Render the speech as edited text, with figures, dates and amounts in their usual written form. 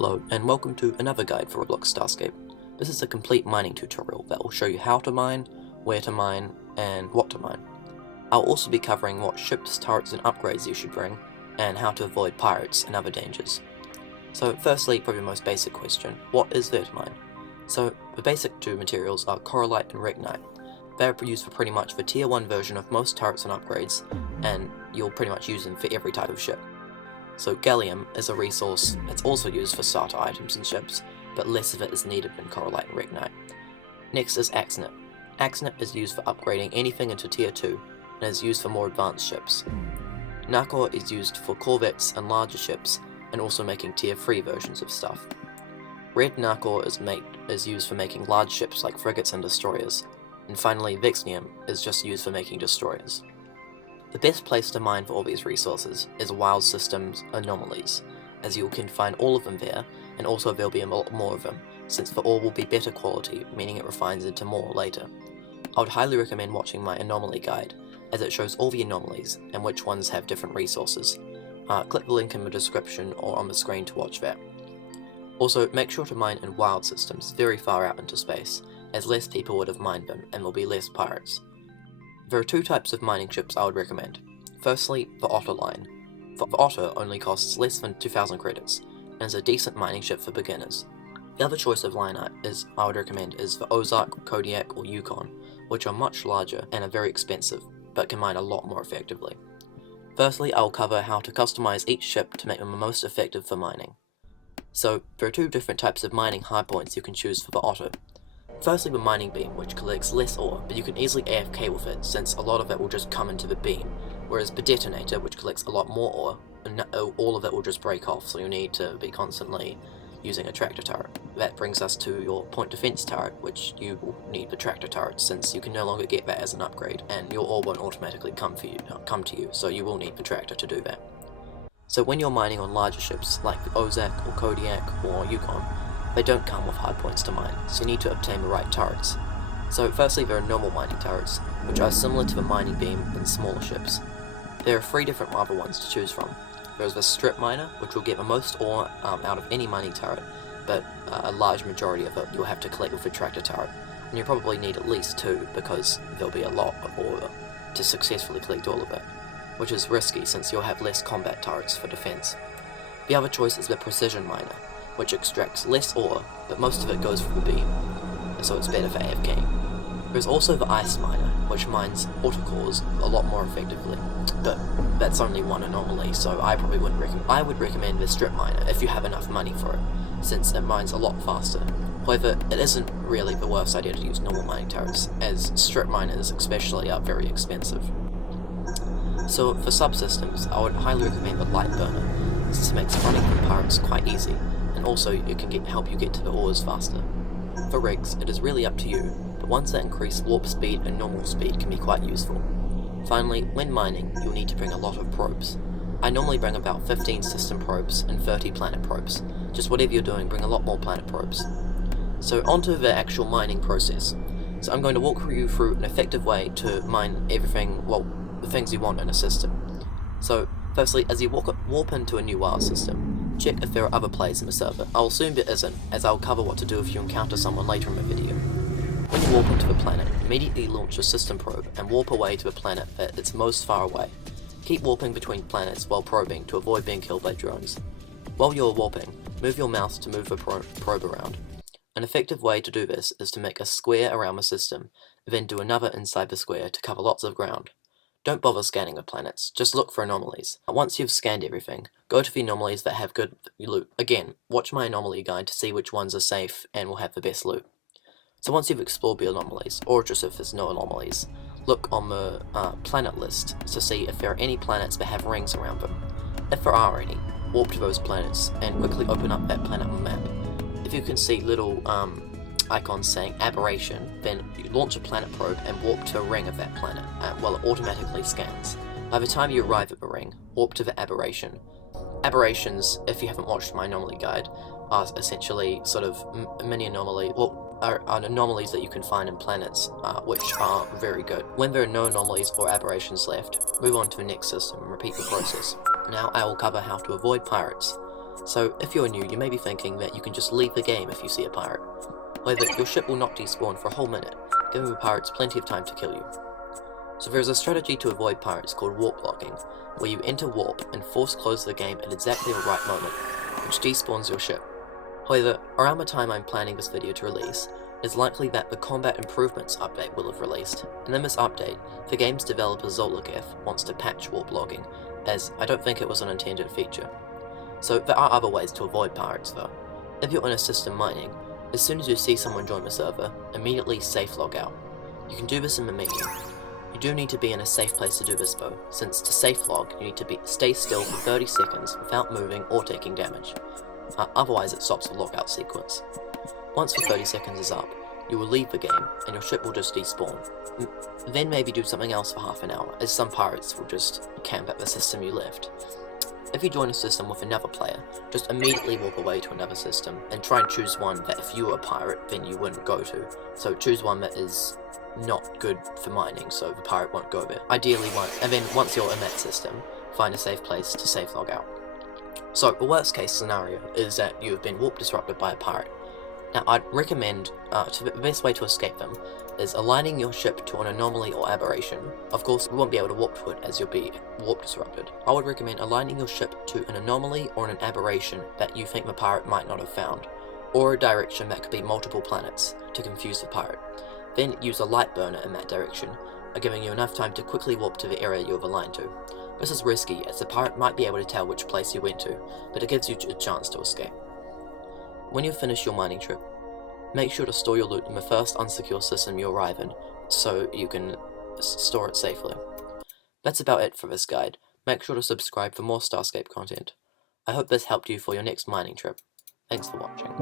Hello, and welcome to another guide for Roblox Starscape. This is a complete mining tutorial that will show you how to mine, where to mine, and what to mine. I'll also be covering what ships, turrets, and upgrades you should bring, and how to avoid pirates and other dangers. So firstly, probably the most basic question, what is there to mine? So the basic two materials are corallite and regnite. They're used for pretty much the tier 1 version of most turrets and upgrades, and you'll pretty much use them for every type of ship. So gallium is a resource that's also used for starter items and ships, but less of it is needed than corallite and regnite. Next is axonite. Axonite is used for upgrading anything into tier 2, and is used for more advanced ships. Nacre is used for corvettes and larger ships, and also making tier 3 versions of stuff. Red nacre is used for making large ships like frigates and destroyers. And finally, vexnium is just used for making destroyers. The best place to mine for all these resources is wild systems anomalies, as you can find all of them there, and also there'll be a lot more of them, since the ore will be better quality, meaning it refines into more later. I would highly recommend watching my anomaly guide, as it shows all the anomalies and which ones have different resources. Click the link in the description or on the screen to watch that. Also, make sure to mine in wild systems very far out into space, as less people would have mined them and will be less pirates. There are two types of mining ships I would recommend. Firstly, the Otter line. The Otter only costs less than 2,000 credits, and is a decent mining ship for beginners. The other choice of line I would recommend is the Ozark, Kodiak, or Yukon, which are much larger and are very expensive, but can mine a lot more effectively. Firstly, I will cover how to customize each ship to make them the most effective for mining. So, there are two different types of mining hardpoints you can choose for the Otter. Firstly, the mining beam, which collects less ore, but you can easily AFK with it since a lot of it will just come into the beam, whereas the detonator, which collects a lot more ore, and all of it will just break off, so you need to be constantly using a tractor turret. That brings us to your point defense turret, which you will need the tractor turret since you can no longer get that as an upgrade, and your ore won't automatically come to you, so you will need the tractor to do that. So when you're mining on larger ships, like the Ozark or Kodiak or Yukon, they don't come with hardpoints to mine, so you need to obtain the right turrets. So firstly, there are normal mining turrets, which are similar to the mining beam in smaller ships. There are 3 different other ones to choose from. There's the strip miner, which will get the most ore out of any mining turret, but a large majority of it you'll have to collect with a tractor turret, and you probably need at least 2 because there'll be a lot of ore to successfully collect all of it, which is risky since you'll have less combat turrets for defense. The other choice is the precision miner, which extracts less ore, but most of it goes through the beam, so it's better for AFK. There's also the ice miner, which mines autocores a lot more effectively, but that's only one anomaly, so I would recommend the strip miner if you have enough money for it, since it mines a lot faster. However, it isn't really the worst idea to use normal mining turrets, as strip miners especially are very expensive. So for subsystems, I would highly recommend the light burner, since it makes running from pirates quite easy, and also it can help you get to the ores faster. For rigs, it is really up to you, but ones that increase warp speed and normal speed can be quite useful. Finally, when mining, you'll need to bring a lot of probes. I normally bring about 15 system probes and 30 planet probes. Just whatever you're doing, bring a lot more planet probes. So onto the actual mining process. So I'm going to walk you through an effective way to mine everything, the things you want in a system. So firstly, as you warp into a new wild system, check if there are other players in the server. I'll assume there isn't, as I'll cover what to do if you encounter someone later in the video. When you warp into a planet, immediately launch your system probe and warp away to a planet that is most far away. Keep warping between planets while probing to avoid being killed by drones. While you're warping, move your mouse to move the probe around. An effective way to do this is to make a square around the system, then do another inside the square to cover lots of ground. Don't bother scanning the planets, just look for anomalies. Once you've scanned everything, go to the anomalies that have good loot. Again, watch my anomaly guide to see which ones are safe and will have the best loot. So once you've explored the anomalies, or just if there's no anomalies, look on the planet list to see if there are any planets that have rings around them. If there are any, warp to those planets and quickly open up that planet map. If you can see little icons saying aberration, then you launch a planet probe and warp to a ring of that planet while it automatically scans. By the time you arrive at the ring, warp to the aberration. Aberrations, if you haven't watched my anomaly guide, are essentially sort of mini are anomalies that you can find in planets, which are very good. When there are no anomalies or aberrations left, move on to the next system and repeat the process. Now I will cover how to avoid pirates. So if you're new, you may be thinking that you can just leave the game if you see a pirate. However, your ship will not despawn for a whole minute, giving the pirates plenty of time to kill you. So there is a strategy to avoid pirates called warp blocking, where you enter warp and force close the game at exactly the right moment, which despawns your ship. However, around the time I'm planning this video to release, it is likely that the Combat Improvements update will have released, and in this update, the game's developer Zologef wants to patch warp blocking, as I don't think it was an intended feature. So there are other ways to avoid pirates though. If you're in a system mining, as soon as you see someone join the server, immediately safe log out. You can do this in the menu. You do need to be in a safe place to do this though, since to safe log you need to stay still for 30 seconds without moving or taking damage. Otherwise it stops the logout sequence. Once the 30 seconds is up, you will leave the game and your ship will just despawn. Then maybe do something else for half an hour, as some pirates will just camp at the system you left. If you join a system with another player, just immediately walk away to another system and try and choose one that if you were a pirate then you wouldn't go to. So choose one that is not good for mining, so the pirate won't go there. Ideally one, and then once you're in that system, find a safe place to safe log out. So the worst case scenario is that you have been warp disrupted by a pirate. Now I'd recommend, the best way to escape them is aligning your ship to an anomaly or aberration. Of course, you won't be able to warp to it as you'll be warp disrupted. I would recommend aligning your ship to an anomaly or an aberration that you think the pirate might not have found, or a direction that could be multiple planets to confuse the pirate. Then use a light burner in that direction, giving you enough time to quickly warp to the area you have aligned to. This is risky as the pirate might be able to tell which place you went to, but it gives you a chance to escape. When you finish your mining trip, make sure to store your loot in the first unsecure system you arrive in, so you can store it safely. That's about it for this guide. Make sure to subscribe for more Starscape content. I hope this helped you for your next mining trip. Thanks for watching.